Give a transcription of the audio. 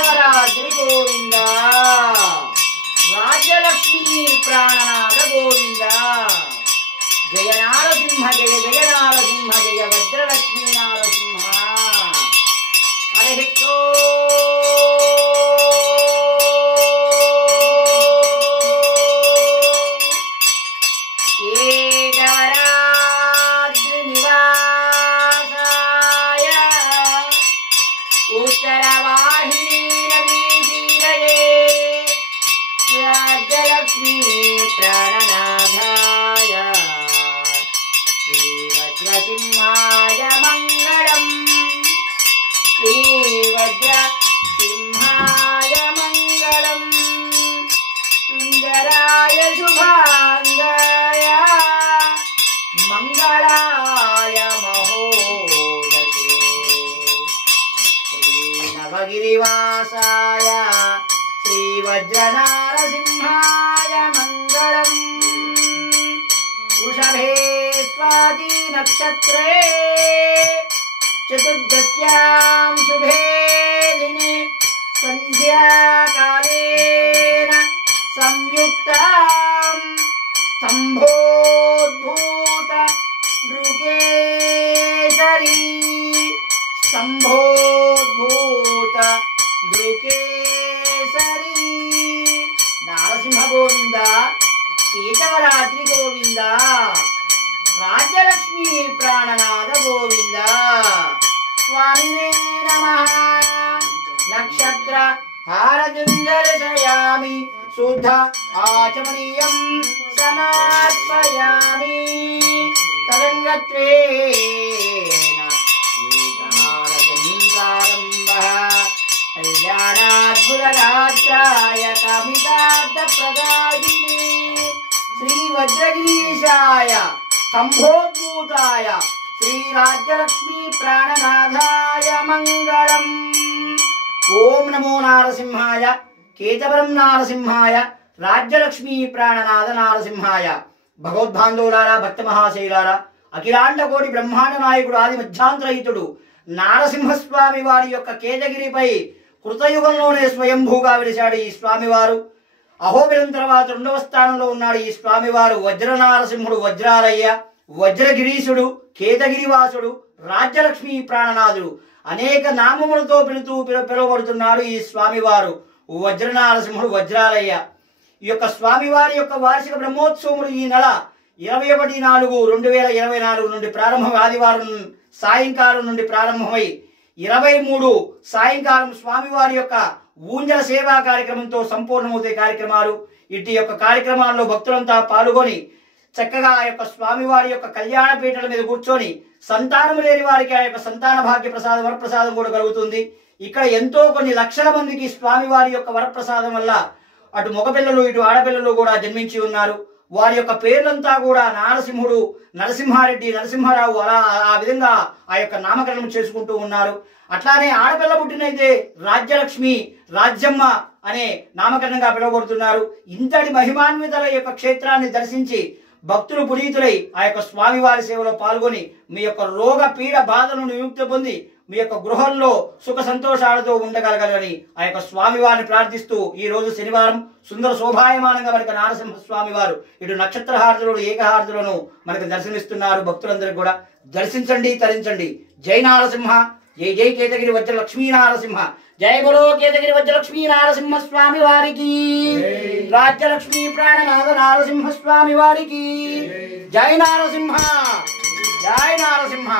కేశవరాత్రి గోవింద రాజ్యలక్ష్మీ ప్రాణనాథ గోవింద జయ నారసింహ జయ జయ నారసింహ జయ వజ్రలక్ష్మీ నారసింహ హరి కేశవరాత్రి నివాసాయ उत्तरवाहिनी नवीतीरये राज्यलक्ष्मी प्राणनाथाय श्रीवज्रसिंहाय मङ्गलम् श्रीवज्रसिंहाय मङ्गलम् सुन्दराय शुभाङ्गाय मङ्गलाय गिरिवासाय श्रीवज्रनारसिंहाय मङ्गलम् वृषभे स्वाति नक्षत्रे चतुर्दश्यां शुभे दिने सन्ध्याकालेन संयुक्तां स्तम्भोद्भूत नृकेसरी स्तम्भोद्भूत नृकेसरी नारसिंह गोविंद केशवरात्रि गोविंद राज्यलक्ष्मी प्राणनाथ गोविंद स्वामिने नमः नक्षत्र हारजुन्दर्शयामि शुद्ध आचमनीयं समार्पयामि तदङ्गत्वेन कल्याणाद्भुतगात्राय कामितार्थप्रदायिने श्रीवज्रगिरीशाय स्तम्भोद्भूताय श्रीराज्यलक्ष्मी प्राणनाथाय मङ्गलम् ओम नमो नारसिंहाय केतवरं नारसिंहाय राज्यलक्ष्मी प्राणनाथ नारसिंहाय भगवद्बान्धवुलारा भक्त महाशैलारा అఖిలాండ కోటి బ్రహ్మాండ నాయకుడు ఆది మధ్యాంతరహితుడు నారసింహస్వామి వారి యొక్క కేదగిరిపై కృతయుగంలోనే స్వయంభూగా వెలిశాడు ఈ స్వామివారు. అహోబిలం తర్వాత రెండవ స్థానంలో ఉన్నాడు ఈ స్వామివారు. వజ్రనారసింహుడు, వజ్రాలయ్య, వజ్రగిరీశుడు, కేదగిరివాసుడు, రాజ్యలక్ష్మీ ప్రాణనాథుడు అనేక నామములతో పిలువబడుతున్నాడు ఈ స్వామివారు. వజ్రనారసింహుడు, వజ్రాలయ్య. ఈ యొక్క స్వామివారి యొక్క వార్షిక బ్రహ్మోత్సవములు ఈ నెల 21/4/2024 నుండి ప్రారంభం, ఆదివారం సాయంకాలం నుండి ప్రారంభమై 23 సాయంకాలం స్వామివారి యొక్క ఊంజల సేవా కార్యక్రమంతో సంపూర్ణమవుతాయి కార్యక్రమాలు. ఇటు యొక్క కార్యక్రమాల్లో భక్తులంతా పాల్గొని చక్కగా ఆ యొక్క స్వామివారి యొక్క కళ్యాణ పీటల మీద కూర్చొని సంతానం లేని వారికి ఆ యొక్క సంతాన భాగ్య ప్రసాదం, వరప్రసాదం కూడా కలుగుతుంది. ఇక్కడ ఎంతో కొన్ని లక్షల మందికి స్వామివారి యొక్క వరప్రసాదం వల్ల అటు మగపిల్లలు ఇటు ఆడపిల్లలు కూడా జన్మించి ఉన్నారు. వారి యొక్క పేర్లంతా కూడా నారసింహుడు, నరసింహారెడ్డి, నరసింహారావు అలా ఆ విధంగా ఆ యొక్క నామకరణం చేసుకుంటూ ఉన్నారు. అట్లానే ఆడపిల్ల పుట్టినైతే రాజ్యలక్ష్మి, రాజ్యమ్మ అనే నామకరణంగా పిలువబడుతున్నారు. ఇంతటి మహిమాన్వితుల యొక్క క్షేత్రాన్ని దర్శించి భక్తులు పునీతులై ఆ యొక్క స్వామివారి సేవలో పాల్గొని మీ యొక్క రోగ పీడ బాధలను విముక్తి పొంది మీ యొక్క గృహంలో సుఖ సంతోషాలతో ఉండగలగాలని ఆ యొక్క స్వామివారిని ప్రార్థిస్తూ ఈ రోజు శనివారం సుందర శోభాయమానంగా మనకు నారసింహ స్వామి వారు ఇటు నక్షత్రహారతులను, ఏకహారతులను మనకు దర్శనమిస్తున్నారు. భక్తులందరికీ కూడా దర్శించండి, తరించండి. జై నారసింహ, జై జై కేతగిరి వజ్ర లక్ష్మీ నారసింహ, జై బలో కేతగిరి వజ్ర లక్ష్మీ నారసింహ స్వామి వారికి, రాజ్యలక్ష్మీ ప్రాణనాథ నారసింహ స్వామి వారికి. జై నారసింహ, జై నారసింహ.